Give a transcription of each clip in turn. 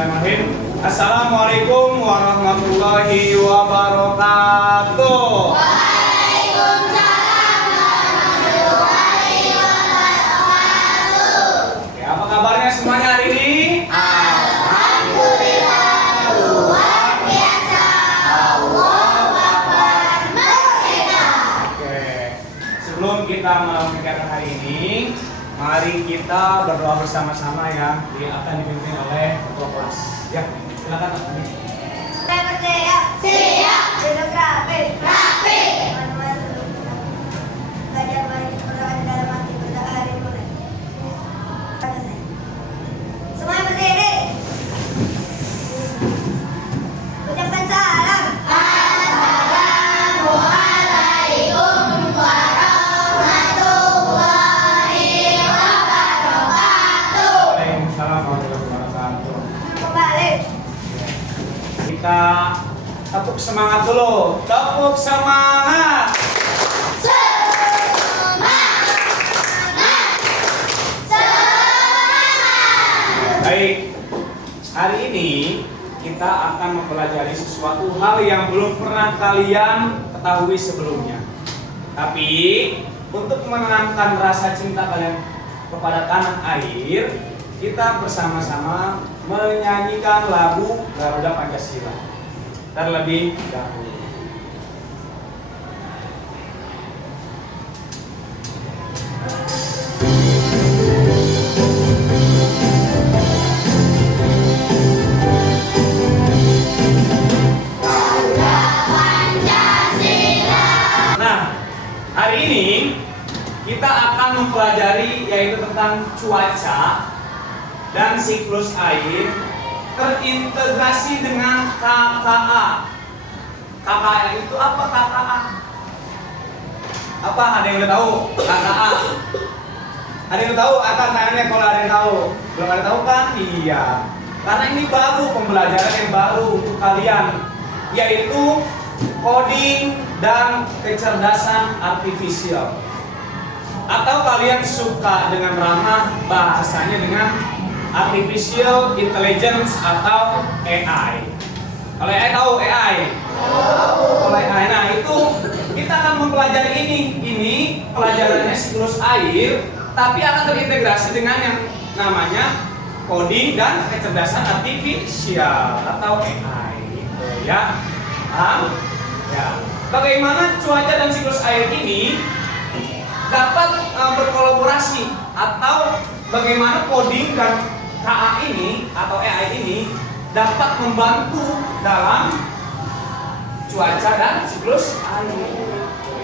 Bismillahirrahmanirrahim. Assalamualaikum warahmatullahi wabarakatuh. Waalaikumsalam warahmatullahi wabarakatuh. Oke, apa kabarnya semuanya hari ini? Alhamdulillah, luar biasa. Allahu Akbar, merdeka. Oke, sebelum kita memikirkan hari ini, mari kita berdoa bersama-sama ya. Akan dipimpin oleh ketua kelas. Ya, silakan. Saya percaya. Siap. Duduk rapi. Rapi. Belajar baik, berdoa di dalam hati, berdoa hari mulai. Semuanya berdiri. Ucapkan salam. Assalamualaikum warahmatullahi wabarakatuh. Waalaikumsalam warahmatullahi wabarakatuh. Kembali. Kita tepuk semangat dulu. Tepuk semangat. Baik, hari ini kita akan mempelajari sesuatu hal yang belum pernah kalian ketahui sebelumnya. Tapi untuk menenangkan rasa cinta kalian kepada tanah air, kita bersama-sama menyanyikan lagu Garuda Pancasila terlebih dahulu. Nah, hari ini kita akan mempelajari yaitu tentang cuaca dan siklus air terintegrasi dengan KKA. KKA itu apa KKA? Apa ada yang udah tahu KKA? Ada yang tahu? Akan tanya kalau ada yang tahu. Belum ada tahu kan? Iya. Karena ini baru pembelajaran yang baru untuk kalian, yaitu coding dan kecerdasan artifisial. Atau kalian suka dengan ramah bahasanya dengan artificial intelligence atau AI. Kalau AI tahu AI? Kalau AI, nah itu kita akan mempelajari ini pelajarannya siklus air, tapi akan terintegrasi dengan yang namanya coding dan kecerdasan artifisial atau AI, gitu ya. Paham? Ya. Bagaimana cuaca dan siklus air ini dapat berkolaborasi atau bagaimana coding dan KA ini atau AI ini dapat membantu dalam cuaca dan siklus air,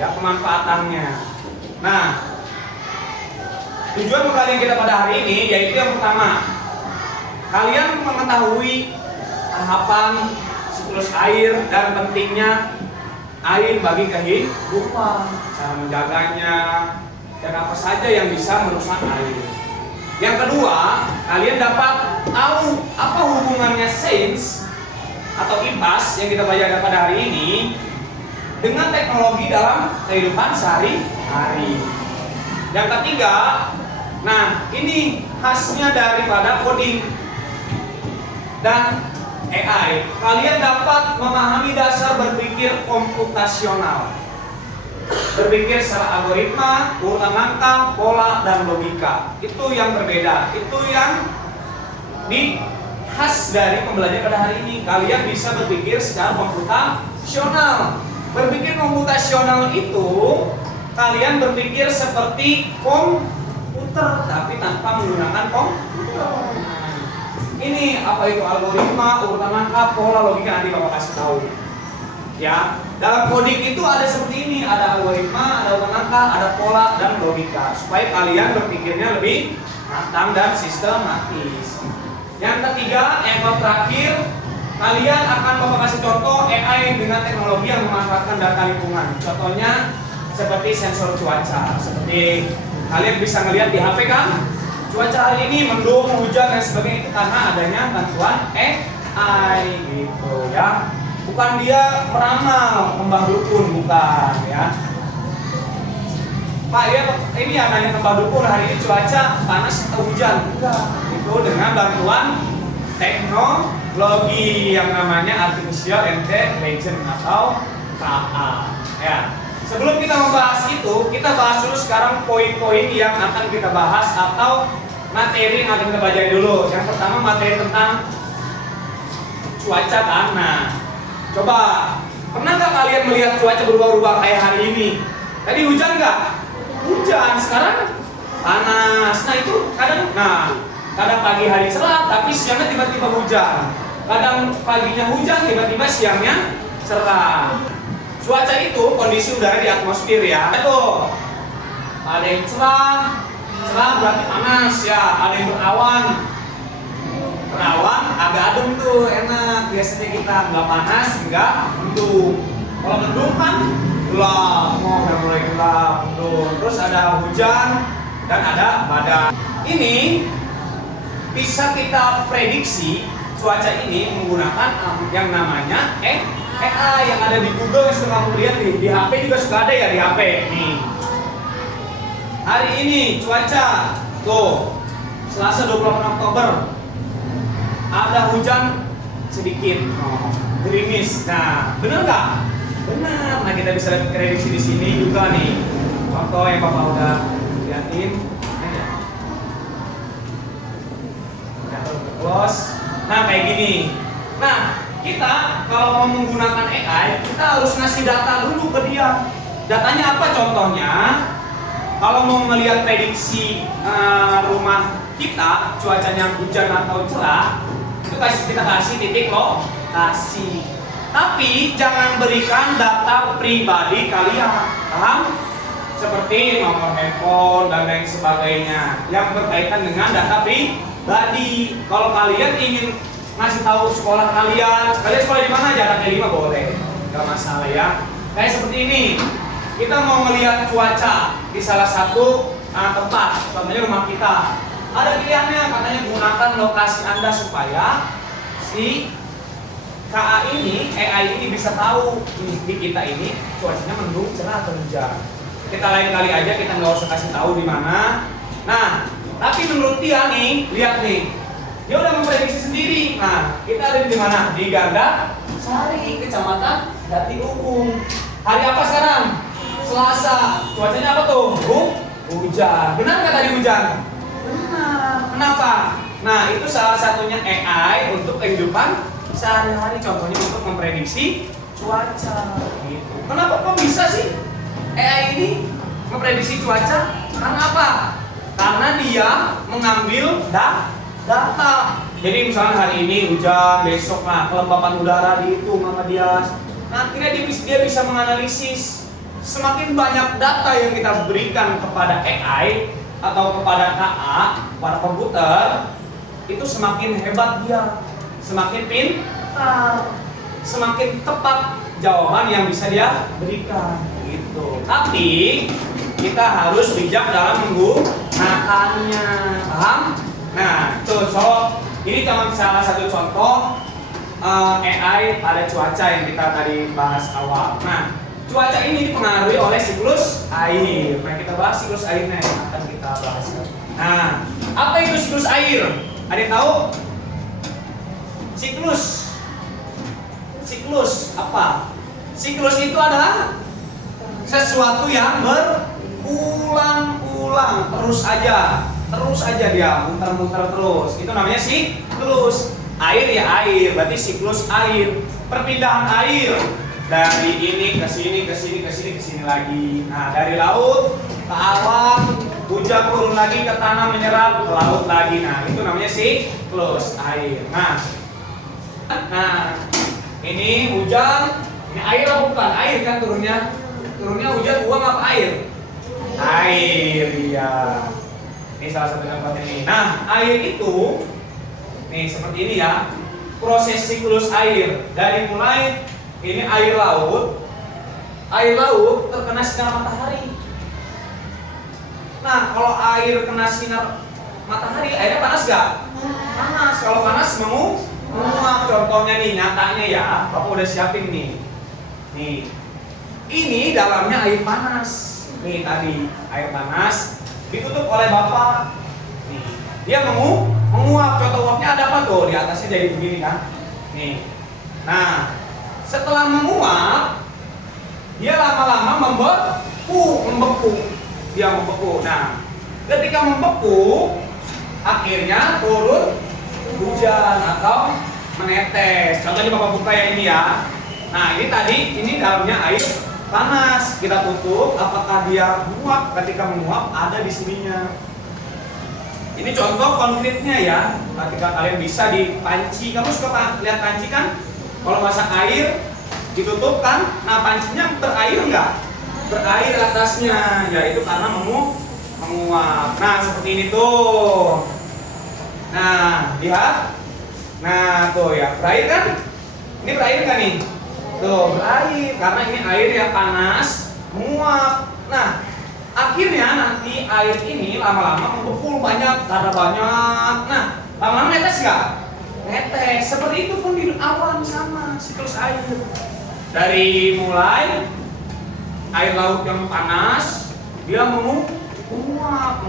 ya, pemanfaatannya. Nah, tujuan pembelajaran kita pada hari ini yaitu yang pertama, kalian mengetahui tahapan siklus air dan pentingnya air bagi kehidupan, cara menjaganya, dan apa saja yang bisa merusak air. Yang kedua, kalian dapat tahu apa hubungannya sains atau IPAS yang kita belajar pada hari ini dengan teknologi dalam kehidupan sehari-hari. Yang ketiga, nah ini khasnya daripada coding dan AI. Kalian dapat memahami dasar berpikir komputasional, berpikir secara algoritma, urutan langkah, pola, dan logika. Itu yang berbeda. Itu yang khas dari pembelajaran pada hari ini. Kalian bisa berpikir secara komputasional. Berpikir komputasional itu kalian berpikir seperti komputer, tapi tanpa menggunakan komputer. Ini apa itu algoritma, urutan langkah, pola, logika, nanti Bapak kasih tahu. Ya, dalam coding itu ada seperti ini, ada algoritma, ada urutan langkah, ada pola dan logika, supaya kalian berpikirnya lebih matang dan sistematis. Yang ketiga, yang terakhir, kalian akan Bapak kasih contoh AI dengan teknologi yang memanfaatkan data lingkungan. Contohnya seperti sensor cuaca, seperti kalian bisa melihat di HP kan? Cuaca hari ini mendung, hujan dan sebagainya itu karena adanya bantuan AI gitu ya. Bukan dia meramal, mbah dukun, bukan ya. Pak ya, ini yang nanya mbah dukun hari ini cuaca panas atau hujan? Enggak. Itu dengan bantuan teknologi yang namanya Artificial Intelligence atau KA. Ya. Sebelum kita membahas itu, kita bahas dulu sekarang poin-poin yang akan kita bahas atau materi yang akan kita pelajari dulu. Yang pertama materi tentang cuaca kan. Nah, coba pernah nggak kalian melihat cuaca berubah-ubah kayak hari ini? Tadi hujan nggak? Hujan. Sekarang panas. Nah itu kadang pagi hari cerah, tapi siangnya tiba-tiba hujan. Kadang paginya hujan, tiba-tiba siangnya cerah. Cuaca itu kondisi udara di atmosfer ya. Tuh, ada yang cerah berarti panas ya. Ada yang berawan agak adem tuh, enak. Biasanya kita nggak panas, nggak mendung. Kalau mendung kan gelap, mulai gelap, mendung. Terus ada hujan dan ada badai. Ini bisa kita prediksi cuaca ini menggunakan yang namanya AI yang ada di Google yang suka kamu lihat nih. Di HP juga suka ada ya, di HP nih. Hari ini cuaca tuh Selasa 28 Oktober ada hujan sedikit, gerimis. Nah, bener nggak? Benar. Nah, kita bisa lihat prediksi di sini juga nih. Contoh yang Bapak udah liatin. Nah, kayak gini. Nah, kita kalau mau menggunakan AI, kita harus ngasih data dulu ke dia. Datanya apa contohnya? Kalau mau melihat prediksi rumah kita, cuacanya hujan atau cerah, itu kita kasih titik lokasi. Tapi jangan berikan data pribadi kalian, paham? Seperti nomor handphone dan lain sebagainya yang berkaitan dengan data pribadi. Kalau kalian ingin ngasih tahu sekolah kalian sekolah di mana, jarak 5 boleh, nggak masalah ya. Kayak seperti ini, kita mau melihat cuaca di salah satu tempat, contohnya rumah kita. Ada pilihannya, katanya gunakan lokasi Anda supaya si KA ini, AI ini bisa tahu di kita ini cuacanya mendung, cerah atau hujan. Kita lain kali aja, kita nggak usah kasih tahu di mana. Nah, tapi menurut dia nih, lihat nih, dia udah memprediksi sendiri. Nah, kita ada di mana? Di Gandasari, Kecamatan Jatiuhung. Hari apa sekarang? Selasa. Cuacanya apa tuh? Hujan. Benar nggak tadi hujan? Benar. Kenapa? Nah, itu salah satunya AI untuk kehidupan sehari-hari. Contohnya untuk memprediksi cuaca. Gitu. Kenapa kok bisa sih AI ini memprediksi cuaca? Karena apa? Karena dia mengambil data. Jadi misalnya hari ini hujan, besok kelembapan udara dihitung sama dia. Nah, akhirnya dia bisa menganalisis. Semakin banyak data yang kita berikan kepada AI atau kepada KA, kepada komputer, itu semakin hebat dia, semakin pintar, semakin tepat jawaban yang bisa dia berikan. Gitu. Tapi kita harus bijak dalam menggunakannya, paham? Nah, ini cuma salah satu contoh AI pada cuaca yang kita tadi bahas awal. Nah, cuaca ini dipengaruhi oleh siklus air. Nah, kita bahas siklus airnya yang akan kita bahas. Nah, apa itu siklus air? Ada yang tahu? Siklus apa? Siklus itu adalah sesuatu yang berulang-ulang, terus aja dia muter-muter terus. Itu namanya siklus. Air ya air, berarti siklus air. Perpindahan air dari ini ke sini lagi. Nah, dari laut ke awan, hujan turun lagi ke tanah, menyerap ke laut lagi. Nah, itu namanya siklus air. Nah, ini hujan, ini air apa bukan? Air kan turunnya hujan, buang apa air? Air, ya. Ini salah satu contohnya nih. Nah, air itu nih seperti ini ya. Proses siklus air dari mulai ini air laut terkena sinar matahari. Nah, kalau air kena sinar matahari, airnya panas gak? Panas. Kalau panas menguap. Contohnya nih, nyatanya ya, Bapak udah siapin nih. Nih, ini dalamnya air panas. Nih tadi air panas ditutup oleh Bapak. Nih, dia menguap. menguap. Contoh uapnya ada apa tuh? Di atasnya jadi begini kan? Nih. Nah, setelah menguap, dia lama-lama membeku. Dia membeku. Nah, ketika membeku, akhirnya turun hujan atau menetes. Contohnya Bapak buka yang ini ya. Nah, ini tadi, ini dalamnya air panas. Kita tutup, apakah dia menguap? Ketika menguap, ada di sininya. Ini contoh konkretnya ya. Ketika kalian bisa di panci, kamu suka lihat panci kan? Kalau masak air, ditutup kan? Nah, pancinya berair nggak? Berair atasnya, yaitu karena menguap. Nah, seperti ini tuh. Nah, lihat. Nah, tuh ya, berair kan? Ini berair kan nih? Tuh, berair karena ini air yang panas, menguap. Nah, akhirnya nanti air ini lama-lama membeku banyak karena banyak. Nah, lama-lama netes nggak? Netes. Seperti itu pun di awan sama siklus air. Dari mulai air laut yang panas, dia menguap,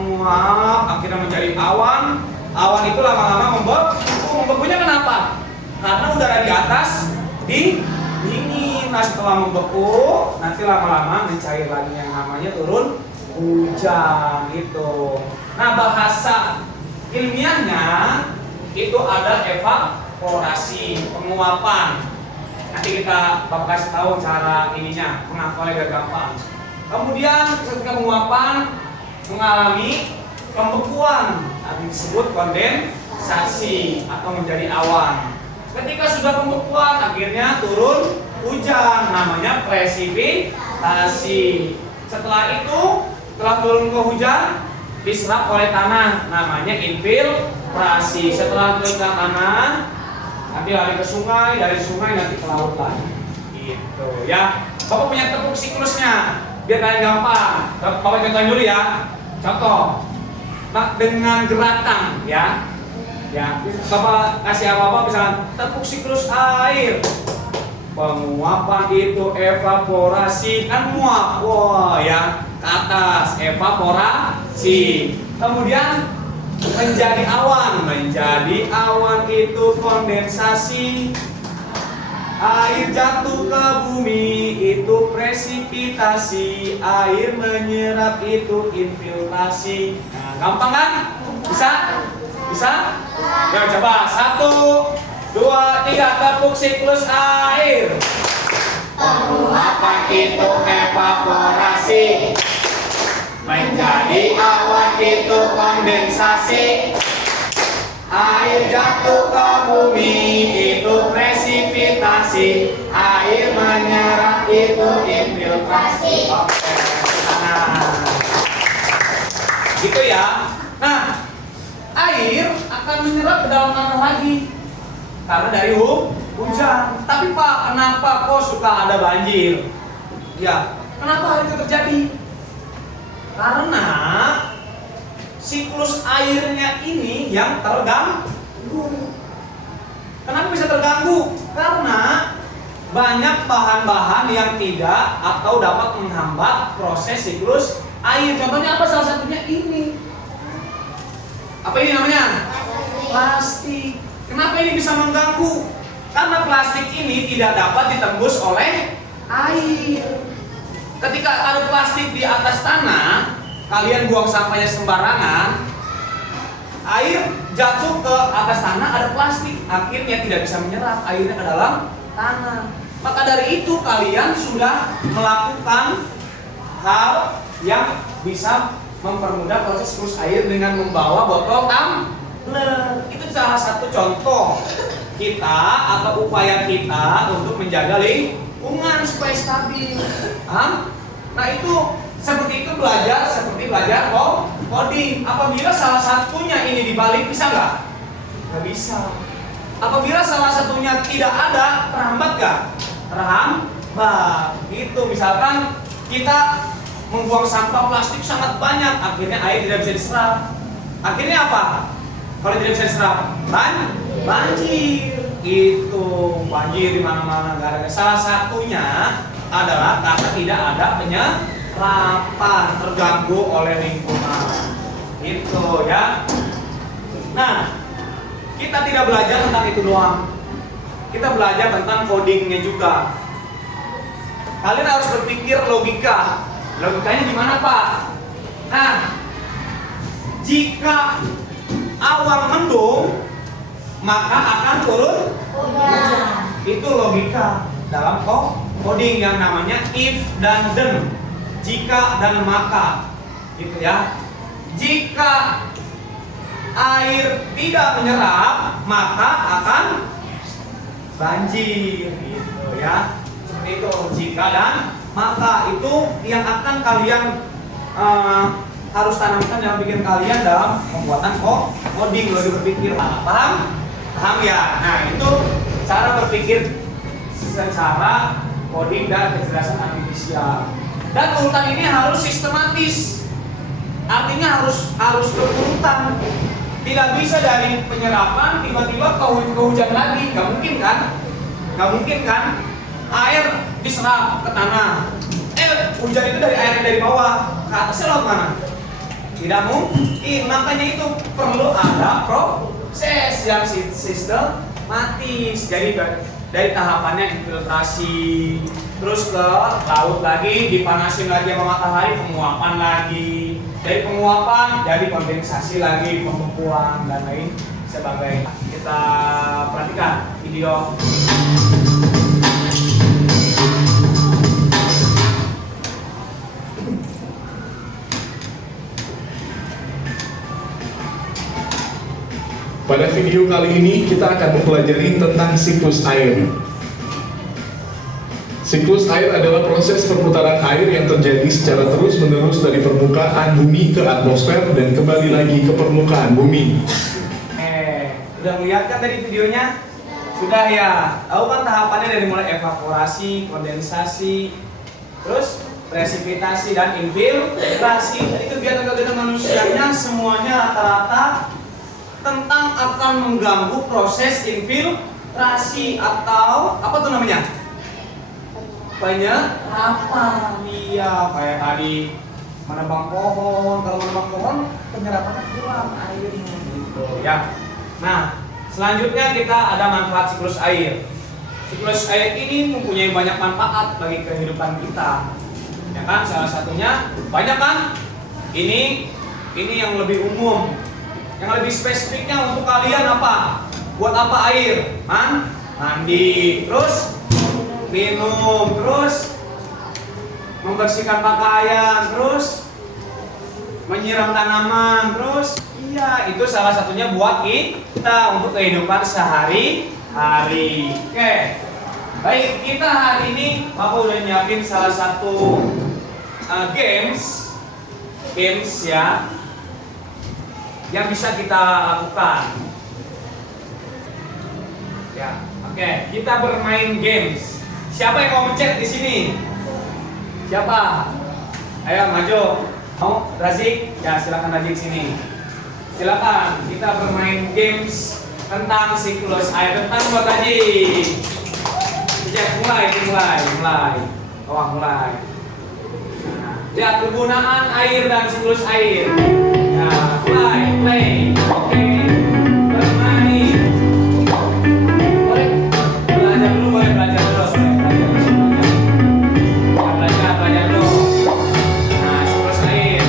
akhirnya menjadi awan. Awan itu lama-lama membeku. Membekunya kenapa? Karena udara di atas dingin. Nah, setelah membeku, nanti lama-lama mencair lagi yang namanya turun hujan itu. Nah, bahasa ilmiahnya itu ada evaporasi, penguapan. Nanti Bapak kasih tahu cara ininya, menghafalnya biar gampang. Kemudian ketika penguapan mengalami pembekuan, yang disebut kondensasi atau menjadi awan. Ketika sudah pembekuan, akhirnya turun hujan, namanya presipitasi. Setelah itu, setelah turun ke hujan, diserap oleh tanah, namanya infiltrasi. Setelah turun ke tanah, nanti lari ke sungai, dari sungai nanti ke laut lagi. Gitu ya. Bapak punya tepuk siklusnya, biar kalian gampang. Bapak contohin dulu ya. Contoh, dengan gerakan ya. Ya, Bapak kasih apa-apa misalnya tepuk siklus air. Penguapan itu evaporasi kan muap, wah ya ke atas evaporasi. Kemudian menjadi awan itu kondensasi. Air jatuh ke bumi itu presipitasi. Air menyerap itu infiltrasi. Nah, gampang kan? Bisa? Ya coba 1, 2, 3 tepuk siklus air. Penguapan itu evaporasi. Menjadi awan itu kondensasi. Air jatuh ke bumi itu presipitasi. Air menyerap itu infiltrasi. Oke. Nah, gitu ya. Nah, air akan menyerap ke dalam tanah lagi karena dari hujan. Tapi Pak, kenapa kok suka ada banjir? Ya, kenapa hal itu terjadi? Karena siklus airnya ini yang terganggu. Kenapa bisa terganggu? Karena banyak bahan-bahan yang tidak atau dapat menghambat proses siklus air. Contohnya apa? Salah satunya ini. Apa ini namanya? Plastik. Kenapa ini bisa mengganggu? Karena plastik ini tidak dapat ditembus oleh air. Ketika ada plastik di atas tanah, kalian buang sampahnya sembarangan, air jatuh ke atas tanah, ada plastik, akhirnya tidak bisa menyerap airnya ke dalam tanah. Maka dari itu kalian sudah melakukan hal yang bisa mempermudah proses siklus air dengan membawa botol tumbler. Itu salah satu contoh kita atau upaya kita untuk menjaga lingkungan supaya stabil. Nah itu seperti belajar coding. Apabila salah satunya ini dibalik, bisa nggak? Nggak bisa. Apabila salah satunya tidak ada, terhambat nggak? Terhambat. Itu misalkan kita membuang sampah plastik sangat banyak, akhirnya air tidak bisa diserap. Akhirnya apa? Kalau tidak bisa diserap, banjir. Itu banjir di mana-mana, nggak ada. Salah satunya adalah karena tidak ada penyerapan, terganggu oleh lingkungan. Itu ya. Nah, kita tidak belajar tentang itu doang. Kita belajar tentang codingnya juga. Kalian harus berpikir logika. Logikanya gimana, Pak? Nah, jika awan mendung, maka akan turun Hujan. Itu logika dalam coding yang namanya if dan then, jika dan maka, gitu ya. Jika air tidak menyerap, maka akan banjir, gitu ya. Seperti itu, jika dan maka itu yang akan kalian harus tanamkan dalam pikiran kalian dalam pembuatan coding. Lo berpikir, paham? Paham ya? Nah, itu cara berpikir secara coding dan kecerdasan artifisial. Dan urutan ini harus sistematis. Artinya harus berurutan. Tidak bisa dari penyerapan tiba-tiba ke hujan lagi. Gak mungkin kan? Gak mungkin kan? Air diserap ke tanah. Hujan itu dari airnya dari bawah ke atasnya laut mana? Tidak mungkin. Makanya itu perlu ada proses yang sistematis. Jadi dari tahapannya infiltrasi, terus ke laut lagi, dipanasin lagi sama matahari, penguapan lagi. Dari penguapan jadi kondensasi lagi, pembekuan dan lain sebagainya. Kita perhatikan video. Pada video kali ini kita akan mempelajari tentang siklus air. Siklus air adalah proses perputaran air yang terjadi secara terus-menerus dari permukaan bumi ke atmosfer dan kembali lagi ke permukaan bumi. Udah melihat kan tadi videonya? Sudah ya. Tahu kan tahapannya dari mulai evaporasi, kondensasi, terus presipitasi dan infiltrasi. Jadi kegiatan-kegiatan manusianya semuanya rata-rata tentang akan mengganggu proses infiltrasi atau apa tuh namanya? Penyerapan. Iya, kayak tadi menebang pohon. Kalau menebang pohon penyerapannya kurang airnya gitu ya. Nah, selanjutnya kita ada manfaat siklus air. Siklus air ini mempunyai banyak manfaat bagi kehidupan kita. Ya kan, salah satunya banyak kan? Ini yang lebih umum. Yang lebih spesifiknya untuk kalian apa? Buat apa air? Mandi, terus minum, terus membersihkan pakaian, terus menyiram tanaman, terus iya, itu salah satunya buat kita untuk kehidupan sehari-hari. Oke. Baik, kita hari ini Bapak udah nyiapin salah satu games ya yang bisa kita lakukan. Ya, oke, kita bermain games. Siapa yang mau mencet di sini? Siapa? Ayo maju. Mau Razik? Ya, silakan Razik sini. Silakan, kita bermain games tentang siklus air. Tentang buat Razik. Cek, mulai. Wah, mulai. Nah, lihat kegunaan air dan siklus air. Ya, play. Oke. Bermain. Boleh belajar dulu. Belajar dulu. Nah, siklus air.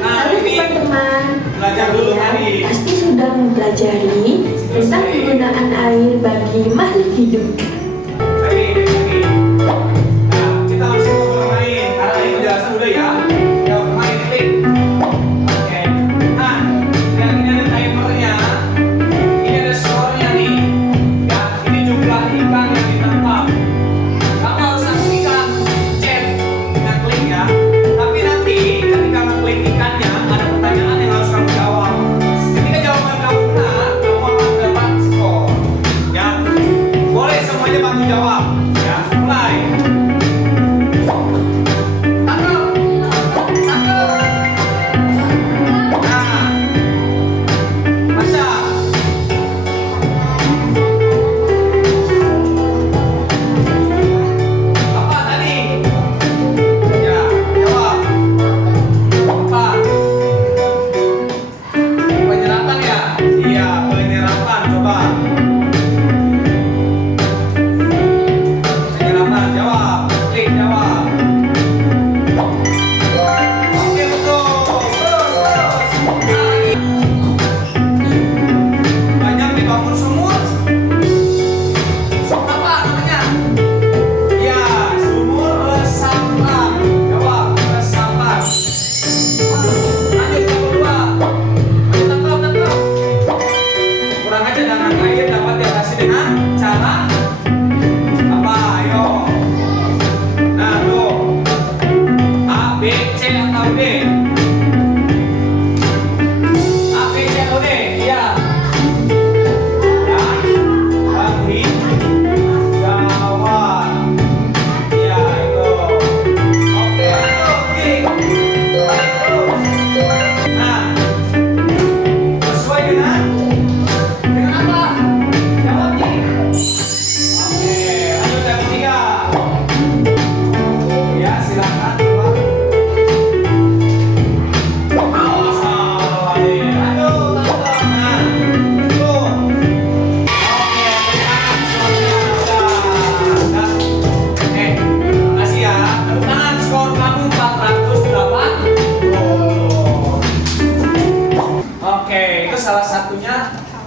Nah, Halo ini teman-teman, belajar dulu tadi. pasti sudah mempelajari tentang penggunaan air bagi makhluk hidup. Ini. Nah, kita langsung bermain. Karena ini penjelasan udah ya. Ya, bermain klik. Oke. Nah,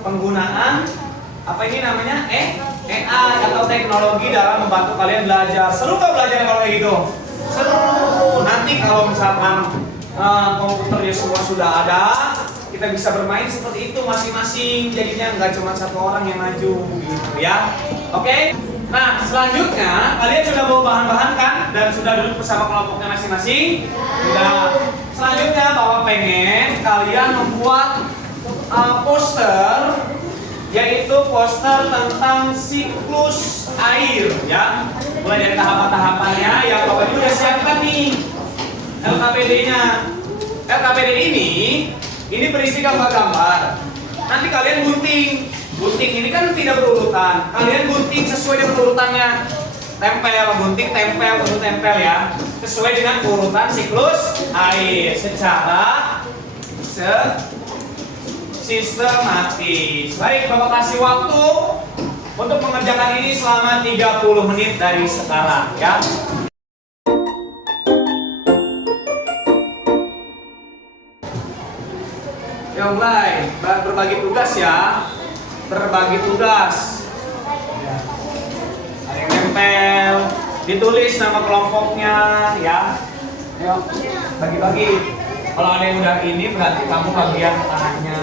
penggunaan apa ini namanya AI atau teknologi dalam membantu kalian belajar. Seru nggak belajar kalau kayak gitu? Seru. Nanti kalau misalkan komputernya semua sudah ada, kita bisa bermain seperti itu masing-masing. Jadinya nggak cuma satu orang yang maju gitu ya. Oke? Nah, selanjutnya kalian sudah bawa bahan-bahan kan dan sudah duduk bersama kelompoknya masing-masing. Sudah. Selanjutnya Bapak pengen kalian membuat poster, yaitu poster tentang siklus air ya. Mulai dari tahapan-tahapannya yang Bapak juga siapkan nih LKPD-nya. LKPD ini berisi gambar-gambar. Nanti kalian gunting. Gunting ini kan tidak berurutan. Kalian gunting sesuai dengan urutannya. Tempel, gunting, tempel, gunting, tempel ya. Sesuai dengan urutan siklus air secara sistematis. Baik, Bapak kasih waktu untuk mengerjakan ini selama 30 menit dari sekarang ya. Ya mulai, berbagi tugas ya. Berbagi tugas. Ada yang nempel, ditulis nama kelompoknya ya. Ayo, bagi-bagi. Kalau ada yang udah ini berarti kamu bagian tangannya.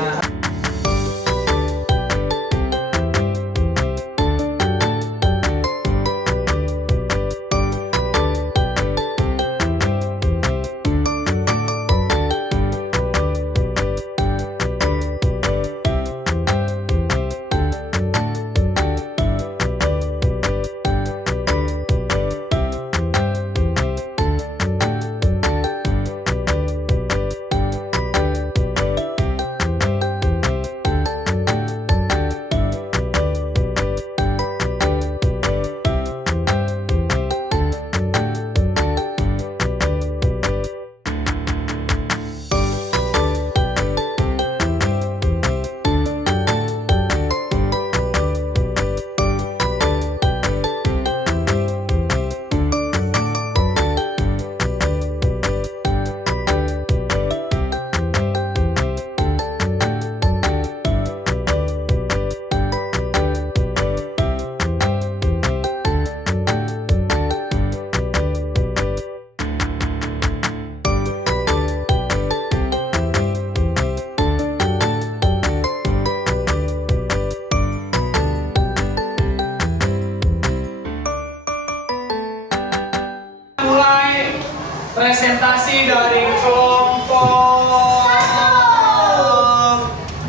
Presentasi dari kelompok.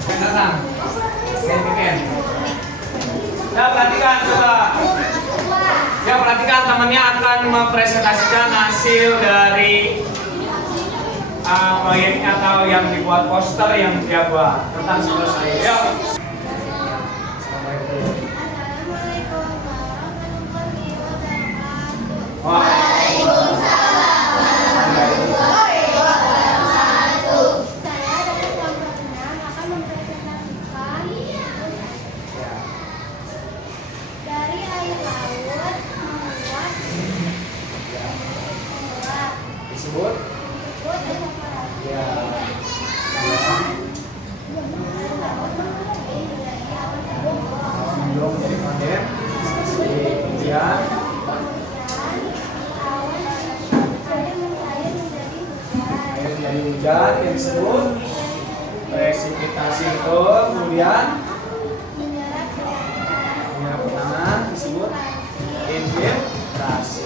Datang. Ya perhatikan coba. Ya perhatikan temannya akan mempresentasikan hasil dari proyeknya atau yang dibuat poster yang dia buat tentang siklus air. Yuk. Disebut? Ya. Mendorong menjadi konten. Kemudian air menjadi hujan yang disebut presipitasi itu. Kemudian menyerap ke tanah disebut infiltrasi.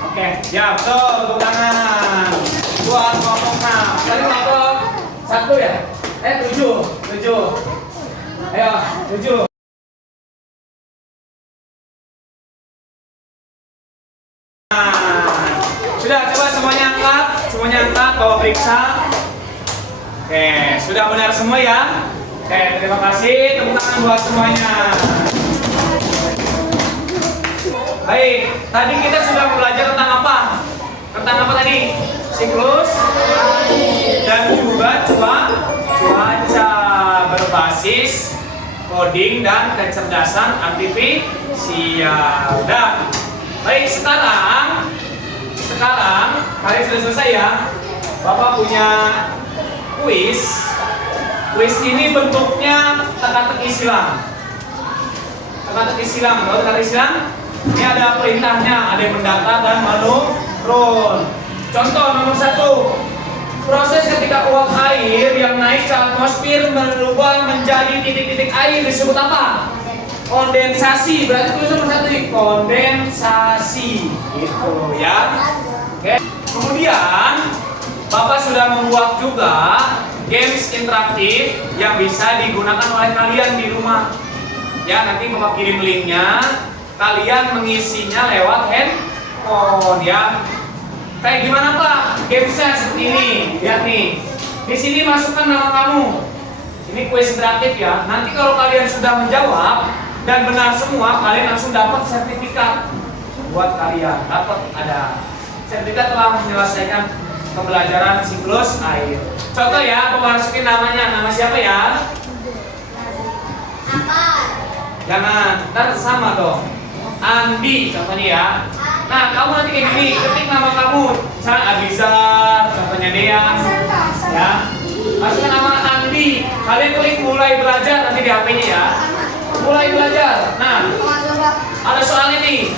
Oke, ya betul, tepuk tangan buat kelompok 6. Tadi kelompok 1 ya? 7. Ayo, 7. Sudah, coba semuanya angkat, bawa periksa. Oke, sudah benar semua ya? Oke, terima kasih, tepuk tangan buat semuanya. Baik, tadi kita sudah belajar tentang apa? Tentang apa tadi? Siklus dan juga cuaca berbasis coding dan kecerdasan artifisial. Dan baik, sekarang kalian sudah selesai ya. Bapak punya kuis Kuis ini bentuknya teka-teki silang. Teka-teki silang, tahu teka-teki silang? Ini ada perintahnya, ada yang mendata dan menurun. Contoh nomor 1. Proses ketika uap air yang naik ke atmosfer berubah menjadi titik-titik air disebut apa? Kondensasi. Berarti tulis nomor 1 nih, kondensasi. Gitu ya. Oke. Kemudian Bapak sudah membuat juga games interaktif yang bisa digunakan oleh kalian di rumah. Ya, nanti Bapak kirim linknya. Kalian mengisinya lewat handphone ya. Kayak gimana Pak? Gamesnya seperti ini. Lihat nih. Di sini masukkan nama kamu. Ini kuis interaktif ya. Nanti kalau kalian sudah menjawab dan benar semua, kalian langsung dapat sertifikat buat kalian. Dapat ada sertifikat telah menyelesaikan pembelajaran siklus air. Contoh ya, Bapak masukin namanya. Nama siapa ya? Akar. Jangan, ntar sama dong. Andi contohnya ya. Nah, kamu nanti kayak gini, ketik nama kamu. Misalnya Abizar, contohnya Dean. Ya. Masukkan nama Andi. Kalian klik mulai belajar nanti di HP-nya ya. Mulai belajar. Nah, ada soalnya nih.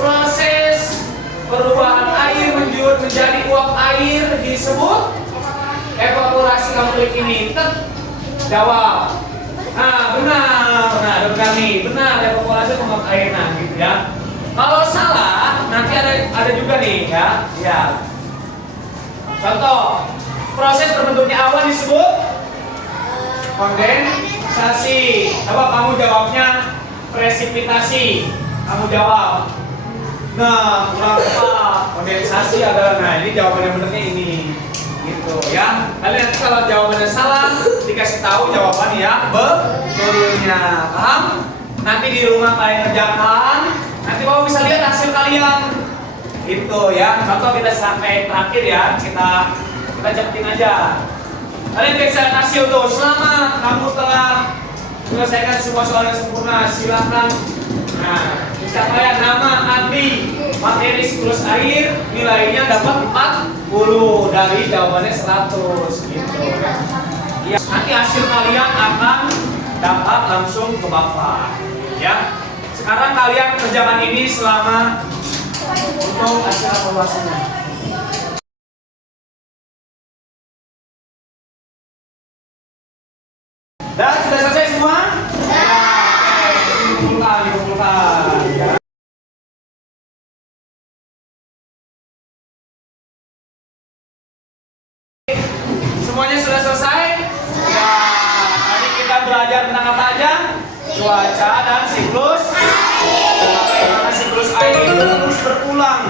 Proses perubahan air menjadi uap air disebut evaporasi. Kamu klik ini, tek, jawab. Nah, benar nih, benar evaporasi menguap air, nah gitu ya. Kalau salah, nanti ada juga nih ya. Ya. Contoh, proses terbentuknya awan disebut kondensasi. Coba kamu jawabnya presipitasi. Kamu jawab. Nah, kurang tepat. Kondensasi adalah, nah ini jawabannya benernya ini. Gitu ya. Kalian nanti kalau jawabannya salah dikasih tahu jawabannya ya betulnya. Paham? Nanti di rumah kalian kerjakan. Nanti Bapak bisa lihat hasil kalian. Gitu ya. Contoh kita sampai terakhir ya. Kita cepetin aja. Kalian bisa hasil tuh. Selamat kamu telah menyelesaikan semua soal yang sempurna. Silakan. Nah, pencapaian nama Andi, materi siklus air, nilainya dapat 40 dari jawabannya 100 gitu ya. Nanti hasil kalian akan dapat langsung ke Bapak ya. Sekarang kalian kerjakan ini selama untuk acara evaluasinya. Dan sudah selesai semua? Dikumpulkan ya. Semuanya sudah selesai? Ya. Tadi kita belajar tentang apa aja? Cuaca dan siklus air. Karena siklus air itu terus berulang.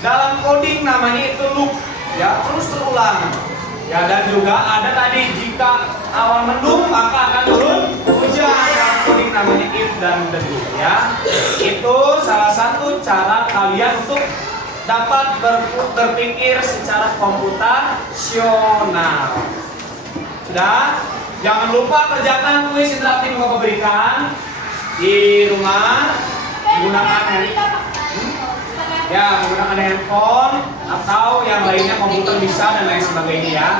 Dalam coding namanya itu loop, ya terus terulang. Ya, dan juga ada tadi jika awan mendung maka akan turun hujan. Dalam coding namanya if dan then ya. Itu salah satu cara kalian untuk dapat berpikir secara komputasional. Sudah? Jangan lupa kerjakan kuis interaktif yang Bapak berikan di rumah menggunakan handphone atau yang lainnya, komputer bisa dan lain sebagainya ya.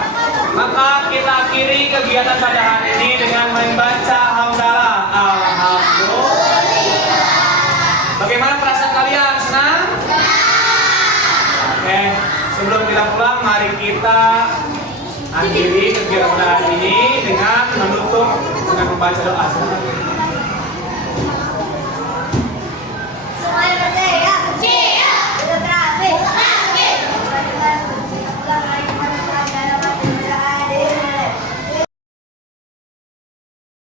Maka kita akhiri kegiatan pada hari ini dengan membaca hamdalah. Alhamdulillah. Bagaimana perasaan kalian? Senang? Oke, sebelum kita pulang mari kita akhiri kegiatan pada hari ini dengan menutup dengan membaca doa.